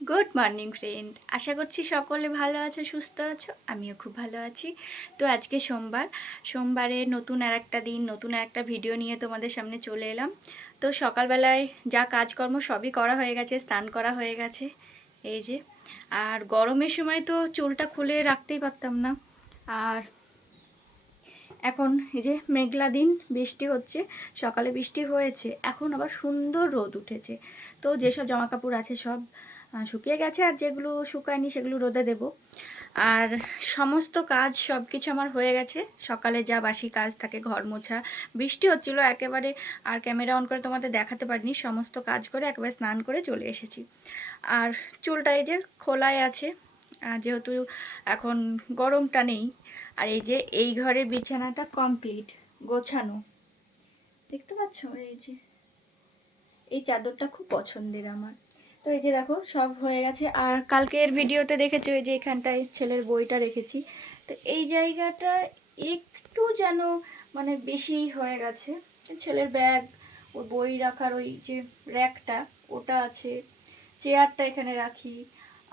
Good morning friend আশা করছি সকলে ভালো আছো, সুস্থ আছো? আমিও খুব ভালো আছি। তো আজকে সোমবার। সোমবারে নতুন আর একটা দিন, নতুন আর একটা ভিডিও নিয়ে তোমাদের সামনে চলে এলাম। তো সকালবেলায় যা কাজকর্ম সবই করা হয়ে গেছে, স্নান করা হয়ে গেছে, এই যে। আর গরমের সময় তো চুলটা খুলে রাখতেই পারতাম না। আর এখন এই যে মেঘলা দিন, বৃষ্টি হচ্ছে, সকালে বৃষ্টি হয়েছে, এখন আবার সুন্দর রোদ উঠেছে। তো যেসব জামা কাপড় আছে সব শুকিয়ে গেছে আর যেগুলো শুকায়নি সেগুলো রোদে দেব। আর সমস্ত কাজ সব কিছু আমার হয়ে গেছে। সকালে যা বাসি কাজ থাকে, ঘর মোছা, বৃষ্টি হচ্ছিল একেবারে আর ক্যামেরা অন করে তোমাদের দেখাতে পারিনি। সমস্ত কাজ করে একেবারে স্নান করে চলে এসেছি। আর চুলটা এই যে খোলায় আছে যেহেতু এখন গরমটা নেই, আর এই যে এই ঘরের বিছানাটা কমপ্লিট গোছানো। দেখতে পাচ্ছ? এই যে, এই চাদরটা খুব পছন্দের আমার। তো এই যে দেখো, সব হয়ে গেছে। আর কালকের ভিডিওতে দেখেছ এই যে এখানটায় ছেলের বইটা রেখেছি। তো এই জায়গাটা একটু যেন মানে বেশি হয়ে গেছে। ছেলের ব্যাগ ওই বই রাখার ওই যে র্যাকটা, ওটা আছে। চেয়ারটা এখানে রাখি।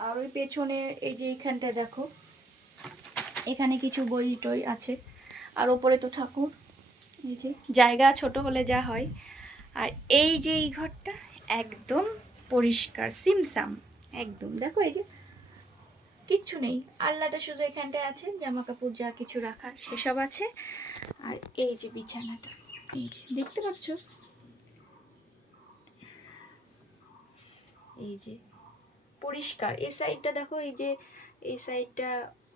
আর ওই পেছনে এই যে এইখানটা দেখো, এখানে কিছু বই টই আছে। আর ওপরে তো ঠাকুর, এই যে। জায়গা ছোট হলে যা হয়। আর এই যে এই ঘরটা একদম পরিষ্কার, সিমসাম। একদম, দেখো এই যে। কিচ্ছু নেই, আল্লাটা শুধু এখানটায় আছে জামা কাপড় যা কিছু রাখার, সেসব আছে। আর এই যে বিছানাটা, এই যে, দেখতে পাচ্ছ? এই যে, পরিষ্কার, এই সাইডটা দেখো, এই যে, এই সাইডটা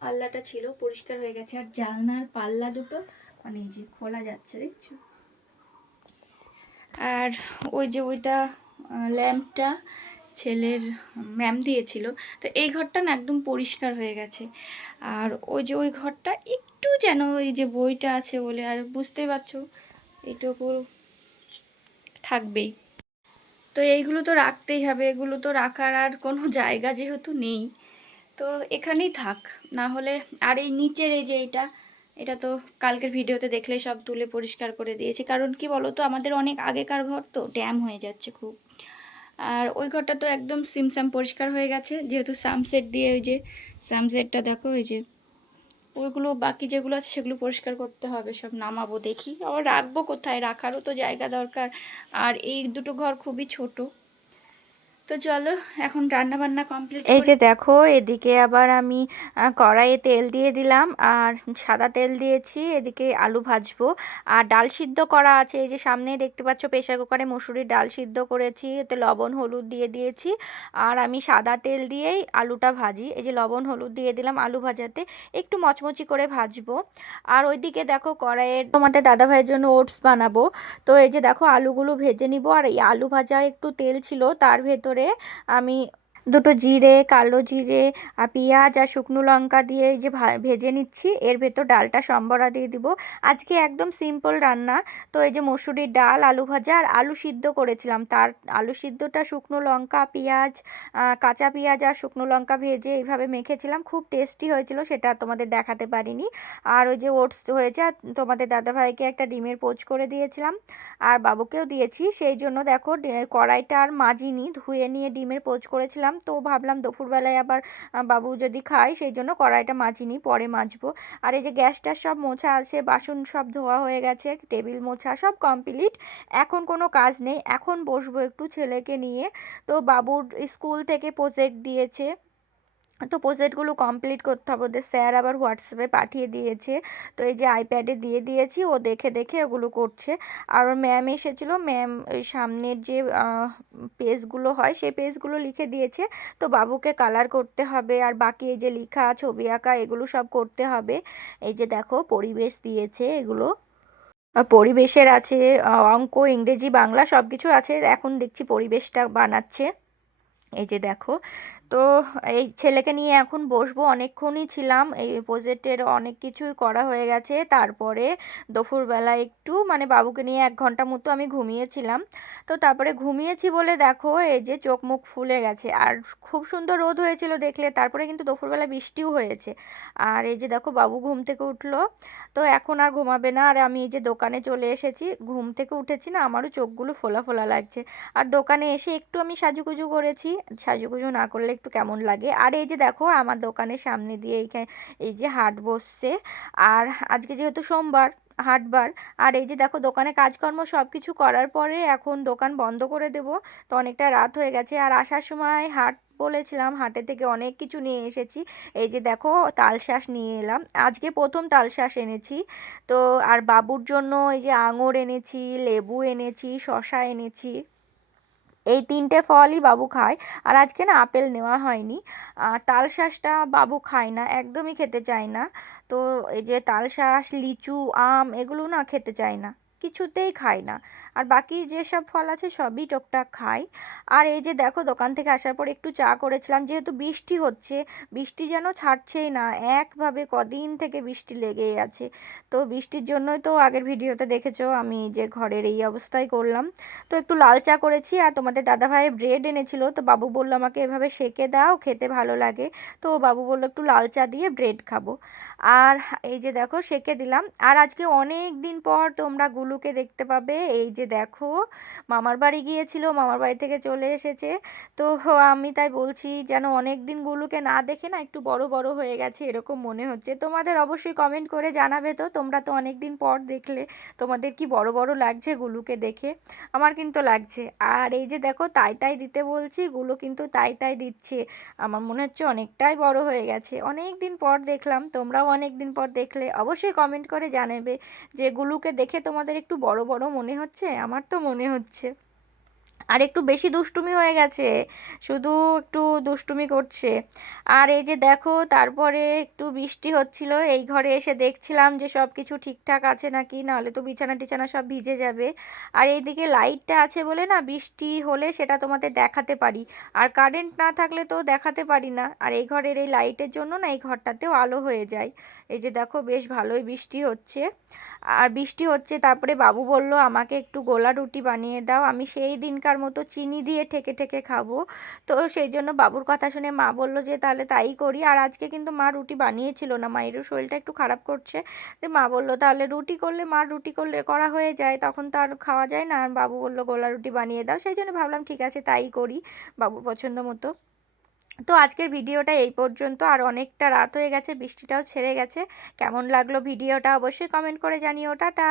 আল্লাটা ছিল, পরিষ্কার হয়ে গেছে। আর জালনার পাল্লা দুটো মানে এই যে, খোলা যাচ্ছে, দেখছ? আর ওই যে ওইটা ল্যাম্পটা ছেলের ম্যাম দিয়েছিল। তো এই ঘরটা না একদম পরিষ্কার হয়ে গেছে। আর ওই যে ওই ঘরটা একটু যেন ওই যে বইটা আছে বলে, আর বুঝতেই পারছ এইটুকু থাকবেই। তো এইগুলো তো রাখতেই হবে, এগুলো তো রাখার আর কোনো জায়গা যেহেতু নেই। তো এখানেই থাক, না হলে আর এই নিচের এই যে এইটা এটা তো কালকের ভিডিওতে দেখলে সব তুলে পরিষ্কার করে দিয়েছি। কারণ কি বলো তো আমাদের অনেক আগেকার ঘর তো ড্যাম হয়ে যাচ্ছে খুব। আর ওই ঘরটা তো একদম সিমসাম পরিষ্কার হয়ে গেছে, যেহেতু সানসেট দিয়ে ওই যে সানসেটটা দেখো, ওই যে ওইগুলো বাকি যেগুলো আছে সেগুলো পরিষ্কার করতে হবে, সব নামাবো দেখি। আবার রাখব কোথায়? রাখারও তো জায়গা দরকার। আর এই দুটো ঘর খুবই ছোট। তো চলো এখন রান্না বান্না কমপ্লিট এই যে দেখো এদিকে আবার আমি কড়াইয়ে তেল দিয়ে দিলাম আর সাদা তেল দিয়েছি এদিকে আলু ভাজবো। আর ডাল সিদ্ধ করা আছে এই যে সামনে দেখতে পাচ্ছ প্রেশার কুকারে মুসুরির ডাল সিদ্ধ করেছি এতে লবণ হলুদ দিয়ে দিয়েছি। আর আমি সাদা তেল দিয়েই আলুটা ভাজি এই যে লবণ হলুদ দিয়ে দিলাম আলু ভাজাতে একটু মচমচি করে ভাজবো। আর ওইদিকে দেখো কড়াইয়ে তোমাদের দাদা ভাইয়ের জন্য ওটস বানাবো। তো এই যে দেখো আলুগুলো ভেজে নিব আর এই আলু ভাজার একটু তেল ছিল তার ভেতরে আমি দুটো জিরে, কালো জিরে, আর পেঁয়াজ আর শুকনো লঙ্কা দিয়ে যে ভেজে নিচ্ছি। এর ভেতর ডালটা সম্বরা দিয়ে দিব। আজকে একদম সিম্পল রান্না। তো এই যে মসুরির ডাল, আলু ভাজা আর আলু সিদ্ধ করেছিলাম। তার আলু সিদ্ধটা শুকনো লঙ্কা, পেঁয়াজ কাঁচা পেঁয়াজ আর শুকনো লঙ্কা ভেজে এইভাবে মেখেছিলাম। খুব টেস্টি হয়েছিল, সেটা তোমাদের দেখাতে পারিনি। আর ওই যে ওটস হয়েছে, আর তোমাদের দাদাভাইকে একটা ডিমের পোচ করে দিয়েছিলাম। আর বাবুকেও দিয়েছি। সেই জন্য দেখো কড়াইটা আর মাজিনি। ধুয়ে নিয়ে ডিমের পোচ করেছিলাম। তো ভাবলাম দুপুরবেলায় আবার বাবু যদি খায় সেই জন্য কড়াইটা মাজিনি পরে মাজবো। আর এই যে গ্যাসটা সব মোছা আছে, বাসন সব ধোয়া হয়ে গেছে, টেবিল মোছা সব কমপ্লিট, এখন কোনো কাজ নেই। এখন বসবো একটু ছেলেকে নিয়ে। তো বাবুর স্কুল থেকে প্রজেক্ট দিয়েছে। তো প্রজেক্টগুলো কমপ্লিট করতে হবে। ওদের স্যার আবার হোয়াটসঅ্যাপে পাঠিয়ে দিয়েছে। তো এই যে আইপ্যাডে দিয়ে দিয়েছি, ও দেখে দেখে ওগুলো করছে। আর ম্যাম এসেছিল ম্যাম ওই সামনের যে পেজগুলো হয়, সেই পেজগুলো লিখে দিয়েছে। তো বাবুকে কালার করতে হবে, আর বাকি এই যে লেখা, ছবি আঁকা, এগুলো সব করতে হবে। এই যে দেখো, পরিবেশ দিয়েছে এগুলো। পরিবেশের আছে অঙ্ক, ইংরেজি, বাংলা সব কিছু আছে। এখন দেখছি পরিবেশটা বানাচ্ছে। এই যে দেখো তো এই ছেলেকে নিয়ে এখন বসবো, অনেকক্ষণই ছিলাম, এই প্রজেক্টের অনেক কিছুই করা হয়ে গেছে। তারপরে দুপুরবেলা একটু মানে বাবুকে নিয়ে এক ঘণ্টা মতো আমি ঘুমিয়েছিলাম। তো তারপরে ঘুমিয়েছি বলে দেখো, এই যে চোখ মুখ ফুলে গেছে। আর খুব সুন্দর রোদ হয়েছিল দেখলে, তারপরে কিন্তু দুপুরবেলা বৃষ্টিও হয়েছে। আর এই যে দেখো, বাবু ঘুম থেকে উঠল। তো এখন আর ঘুমাবে না। আর আমি এই যে দোকানে চলে এসেছি, ঘুম থেকে উঠেছি না, আমারও চোখগুলো ফোলা ফোলা লাগছে। আর দোকানে এসে একটু আমি সাজুগুজু করেছি। সাজুগুজু না করলে একটু কেমন লাগে। আর এই যে দেখো, আমার দোকানের সামনে দিয়ে এইখানে, এই যে হাট বসছে। আর আজকে যেহেতু সোমবার, হাটবার, আর এই যে দেখো, দোকানে কাজকর্ম সব কিছু করার পরে এখন দোকান বন্ধ করে দেব। তো অনেকটা রাত হয়ে গেছে। আর আসার সময় হাট বলেছিলাম, হাটে থেকে অনেক কিছু নিয়ে এসেছি। এই যে দেখো তালশাঁস নিয়ে এলাম। আজকে প্রথম তালশাঁস এনেছি। তো আর বাবুর জন্য এই যে আঙুর এনেছি, লেবু এনেছি শশা এনেছি। এই তিনটে ফলই বাবু খায়। আর আজকে না আপেল নেওয়া হয়নি। আর তাল শাঁসটা বাবু খায় না, একদমই খেতে চায় না। তো এই যে তাল শাঁস, লিচু, আম এগুলো না খেতে চায় না, কিছুতেই খায় না। আর বাকি যেসব ফল আছে সবই টুকটাক খাই। আর এই যে দেখো দোকান থেকে আসার পর একটু চা করেছিলাম, যেহেতু বৃষ্টি হচ্ছে, বৃষ্টি যেন ছাড়ছেই না, একভাবে কদিন থেকে বৃষ্টি লেগেই আছে। তো বৃষ্টির জন্যই তো আগের ভিডিওতে দেখেছ, আমি যে ঘরের এই অবস্থায় করলাম। তো একটু লাল চা করেছি আর তোমাদের দাদাভাই ব্রেড এনেছিল, তো বাবু বলল আমাকে এভাবে সেকে দাও, খেতে ভালো লাগে। তো বাবু বলল একটু লাল চা দিয়ে ব্রেড খাব। আর এই যে দেখো সেকে দিলাম। আর আজকে অনেক দিন পর তোমরা গুলুকে দেখতে পাবে, এই যে দেখো, মামার বাড়ি গিয়েছিল, মামার বাড়ি থেকে চলে এসেছে। তো আমি তাই বলছি যেন অনেক দিন গুলুকে না দেখে না একটু বড় বড় হয়ে গেছে, এরকম মনে হচ্ছে। তোমাদের অবশ্যই কমেন্ট করে জানাবে তো, তোমরা তো অনেক দিন পর দেখলে, তোমাদের কি বড় বড় লাগছে গুলুকে দেখে? আমার কিন্তু লাগছে। আর এই যে দেখো, তাই তাই দিতে বলছি, গুলো কিন্তু তাই তাই দিচ্ছে। আমার মনে হচ্ছে অনেকটাই বড় হয়ে গেছে। অনেক দিন পর দেখলাম, তোমরাও অনেক দিন পর দেখলে, অবশ্যই কমেন্ট করে জানাবে যে গুলুকে দেখে তোমাদের একটু বড় বড় মনে হচ্ছে? আমার তো মনে হচ্ছে। আর একটু বেশি দুষ্টুমি হয়ে গেছে, শুধু একটু দুষ্টুমি করছে। আর এই যে দেখো, তারপরে একটু বৃষ্টি হচ্ছিল, এই ঘরে এসে দেখছিলাম যে সব কিছু ঠিকঠাক আছে নাকি, নাহলে তো বিছানা টিছানা সব ভিজে যাবে। আর এইদিকে লাইটটা আছে বলে না বৃষ্টি হলে সেটা তোমাদের দেখাতে পারি, আর কারেন্ট না থাকলে তো দেখাতে পারি না। আর এই ঘরের এই লাইটের জন্য না এই ঘরটাতেও আলো হয়ে যায়। এই যে দেখো বেশ ভালোই বৃষ্টি হচ্ছে। আর বৃষ্টি হচ্ছে তারপরে বাবু বলল, আমাকে একটু গোলা রুটি বানিয়ে দাও, আমি সেই দিনকার মতো চিনি দিয়ে ঠেকে ঠেকে খাব। তো সেই জন্য বাবুর কথা শুনে মা বলল যে, তাহলে তাই করি। আর আজকে কিন্তু মা রুটি বানিয়েছিল না, মায়েরও শরীরটা একটু খারাপ করছে। তো মা বলল, তাহলে রুটি করলে, মা রুটি করলে করা হয়ে যায়, তখন তো আর খাওয়া যায় না। আর বাবু বলল, গোলা রুটি বানিয়ে দাও। সেই জন্য ভাবলাম, ঠিক আছে, তাই করি বাবুর পছন্দ মতো। তো আজকের ভিডিওটা এই পর্যন্ত। আর অনেকটা রাত হয়ে গেছে, বৃষ্টিটাও ছেড়ে গেছে। কেমন লাগল ভিডিওটা অবশ্যই কমেন্ট করে জানিও। টাটা!